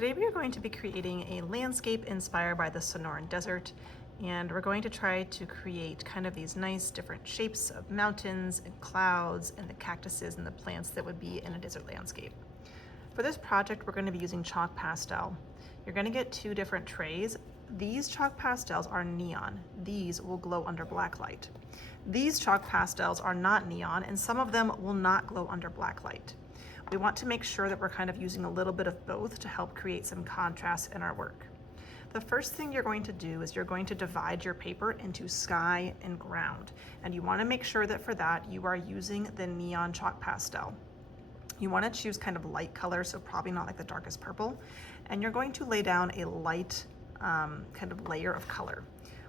Today we are going to be creating a landscape inspired by the Sonoran Desert, and we're going to try to create kind of these nice different shapes of mountains and clouds and the cactuses and the plants that would be in a desert landscape. For this project, we're going to be using chalk pastel. You're going to get two different trays. These chalk pastels are neon. These will glow under black light. These chalk pastels are not neon, and some of them will not glow under black light. We want to make sure that we're kind of using a little bit of both to help create some contrast in our work. The first thing you're going to do is you're going to divide your paper into sky and ground. And you want to make sure that for that you are using the neon chalk pastel. You want to choose kind of light color, so probably not like the darkest purple. And you're going to lay down a light kind of layer of color.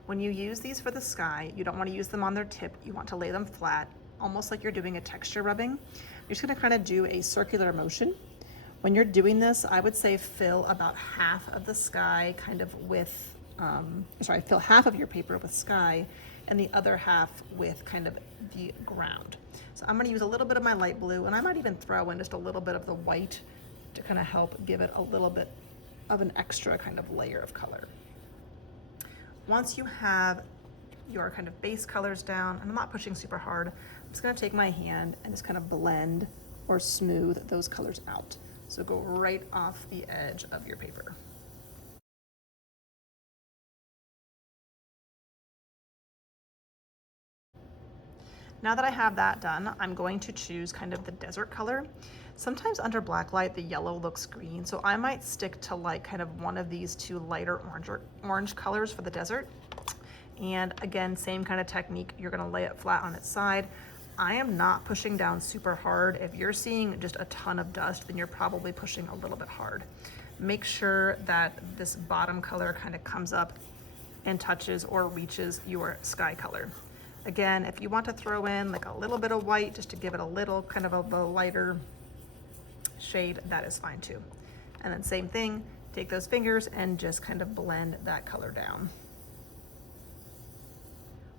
When you use these for the sky, you don't want to use them on their tip. You want to lay them flat, almost like you're doing a texture rubbing. You're just going to kind of do a circular motion. When you're doing this, I would say fill about half of the sky kind of with, fill half of your paper with sky and the other half with kind of the ground. So I'm going to use a little bit of my light blue, and I might even throw in just a little bit of the white to kind of help give it a little bit of an extra kind of layer of color. Once you have your kind of base colors down, and I'm not pushing super hard, I'm just going to take my hand and just kind of blend or smooth those colors out. So go right off the edge of your paper. Now that I have that done, I'm going to choose kind of the desert color. Sometimes under black light, the yellow looks green, so I might stick to like kind of one of these two lighter orange colors for the desert. And again, same kind of technique. You're gonna lay it flat on its side. I am not pushing down super hard. If you're seeing just a ton of dust, then you're probably pushing a little bit hard. Make sure that this bottom color kind of comes up and touches or reaches your sky color. Again, if you want to throw in like a little bit of white just to give it a little kind of a lighter shade, that is fine too. And then same thing, take those fingers and just kind of blend that color down.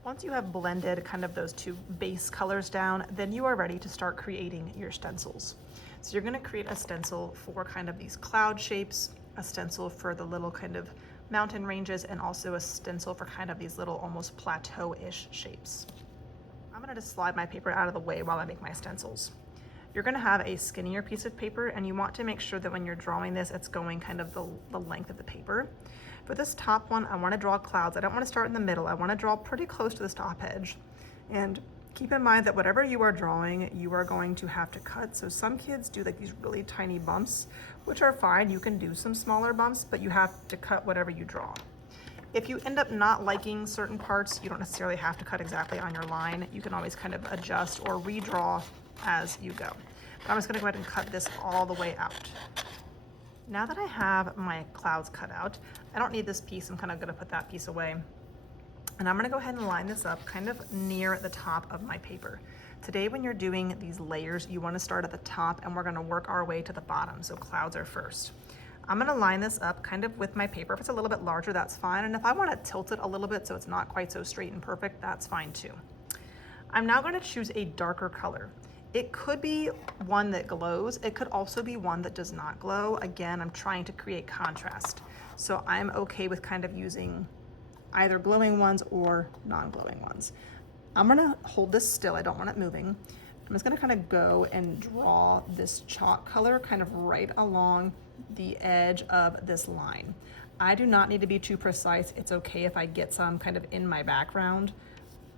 Once you have blended kind of those two base colors down, then you are ready to start creating your stencils. So you're going to create a stencil for kind of these cloud shapes, a stencil for the little kind of mountain ranges, and also a stencil for kind of these little almost plateau-ish shapes. I'm going to just slide my paper out of the way while I make my stencils. You're going to have a skinnier piece of paper, and you want to make sure that when you're drawing this, it's going kind of the length of the paper. For this top one, I want to draw clouds. I don't want to start in the middle. I want to draw pretty close to this top edge. And keep in mind that whatever you are drawing, you are going to have to cut. So some kids do like these really tiny bumps, which are fine. You can do some smaller bumps, but you have to cut whatever you draw. If you end up not liking certain parts, you don't necessarily have to cut exactly on your line. You can always kind of adjust or redraw as you go. But I'm just going to go ahead and cut this all the way out. Now that I have my clouds cut out, I don't need this piece. I'm kind of going to put that piece away. And I'm going to go ahead and line this up kind of near the top of my paper. Today, when you're doing these layers, you want to start at the top and we're going to work our way to the bottom. So clouds are first. I'm going to line this up kind of with my paper. If it's a little bit larger, that's fine. And if I want to tilt it a little bit so it's not quite so straight and perfect, that's fine too. I'm now going to choose a darker color. It could be one that glows. It could also be one that does not glow. Again, I'm trying to create contrast. So I'm okay with kind of using either glowing ones or non-glowing ones. I'm gonna hold this still. I don't want it moving. I'm just gonna kind of go and draw this chalk color kind of right along the edge of this line. I do not need to be too precise. It's okay if I get some kind of in my background.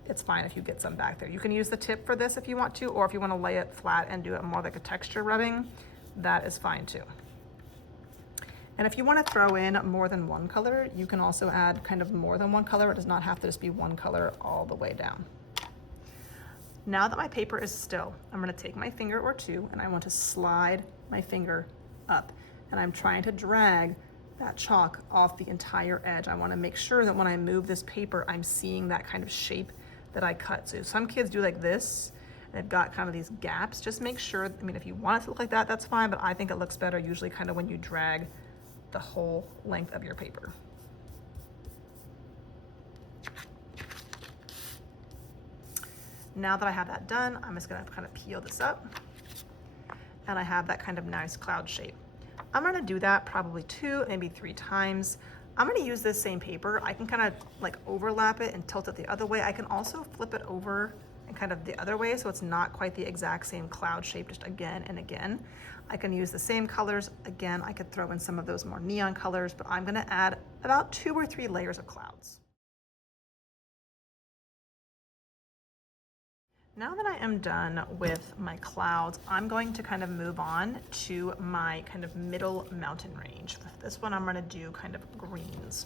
It's fine if you get some back there. You can use the tip for this if you want to, or if you want to lay it flat and do it more like a texture rubbing, that is fine too. And if you want to throw in more than one color, you can also add kind of more than one color. It does not have to just be one color all the way down. Now that my paper is still, I'm going to take my finger or two and I want to slide my finger up. And I'm trying to drag that chalk off the entire edge. I want to make sure that when I move this paper, I'm seeing that kind of shape that I cut. So some kids do like this, and they've got kind of these gaps. Just make sure, I mean, if you want it to look like that, that's fine, but I think it looks better usually kind of when you drag the whole length of your paper. Now that I have that done, I'm just gonna kind of peel this up, and I have that kind of nice cloud shape. I'm gonna do that probably 2, maybe 3 times. I'm gonna use this same paper. I can kind of like overlap it and tilt it the other way. I can also flip it over and kind of the other way so it's not quite the exact same cloud shape, just again and again. I can use the same colors. Again, I could throw in some of those more neon colors, but I'm gonna add about 2 or 3 layers of clouds. Now that I am done with my clouds, I'm going to kind of move on to my kind of middle mountain range. This one I'm gonna do kind of greens.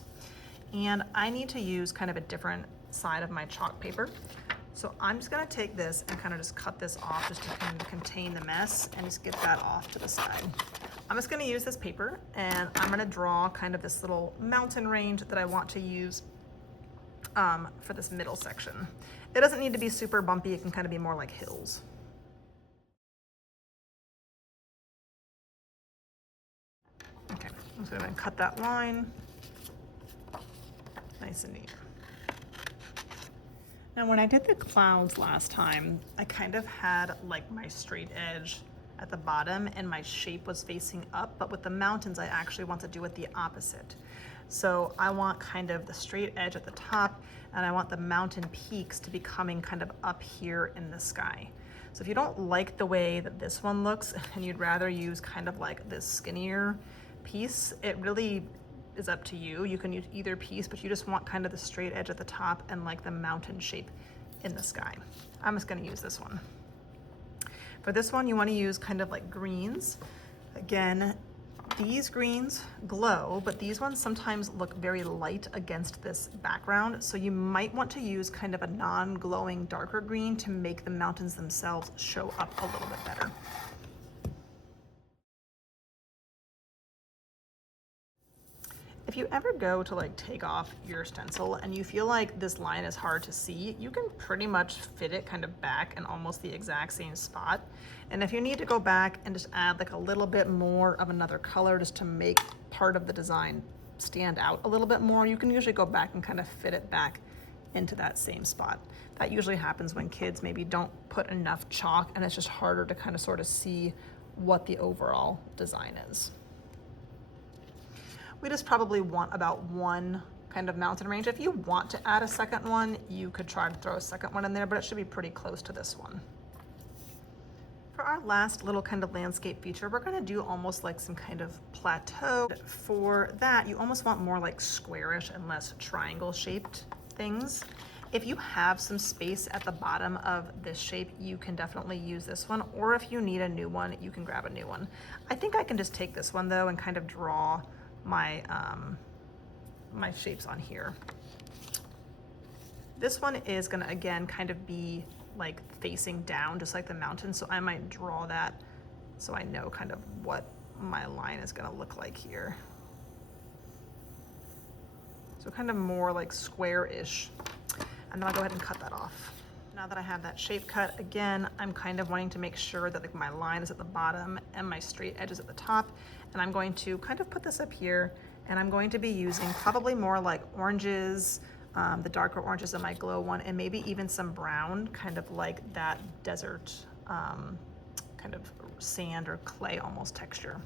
And I need to use kind of a different side of my chalk paper. So I'm just gonna take this and kind of just cut this off just to kind of contain the mess and just get that off to the side. I'm just gonna use this paper and I'm gonna draw kind of this little mountain range that I want to use for this middle section. It doesn't need to be super bumpy, it can kind of be more like hills. Okay, I'm just gonna cut that line, nice and neat. Now when I did the clouds last time, I kind of had like my straight edge at the bottom and my shape was facing up, but with the mountains I actually want to do it the opposite. So I want kind of the straight edge at the top and I want the mountain peaks to be coming kind of up here in the sky. So if you don't like the way that this one looks and you'd rather use kind of like this skinnier piece, it really is up to you. You can use either piece, but you just want kind of the straight edge at the top and like the mountain shape in the sky. I'm just gonna use this one. For this one, you wanna use kind of like greens. Again, these greens glow, but these ones sometimes look very light against this background. So you might want to use kind of a non-glowing darker green to make the mountains themselves show up a little bit better. If you ever go to like take off your stencil and you feel like this line is hard to see, you can pretty much fit it kind of back in almost the exact same spot. And if you need to go back and just add like a little bit more of another color just to make part of the design stand out a little bit more, you can usually go back and kind of fit it back into that same spot. That usually happens when kids maybe don't put enough chalk and it's just harder to kind of sort of see what the overall design is. We just probably want about 1 kind of mountain range. If you want to add a second one, you could try to throw a second one in there, but it should be pretty close to this one. For our last little kind of landscape feature, we're gonna do almost like some kind of plateau. For that, you almost want more like squarish and less triangle shaped things. If you have some space at the bottom of this shape, you can definitely use this one, or if you need a new one, you can grab a new one. I think I can just take this one though and kind of draw my my shapes on here. This one is gonna again kind of be like facing down just like the mountain, so I might draw that so I know kind of what my line is gonna look like here. So kind of more like square-ish, and then I'll go ahead and cut that off. Now that I have that shape cut, again, I'm kind of wanting to make sure that like my line is at the bottom and my straight edge is at the top. And I'm going to kind of put this up here and I'm going to be using probably more like oranges, the darker oranges in my glow one, and maybe even some brown, kind of like that desert kind of sand or clay almost texture.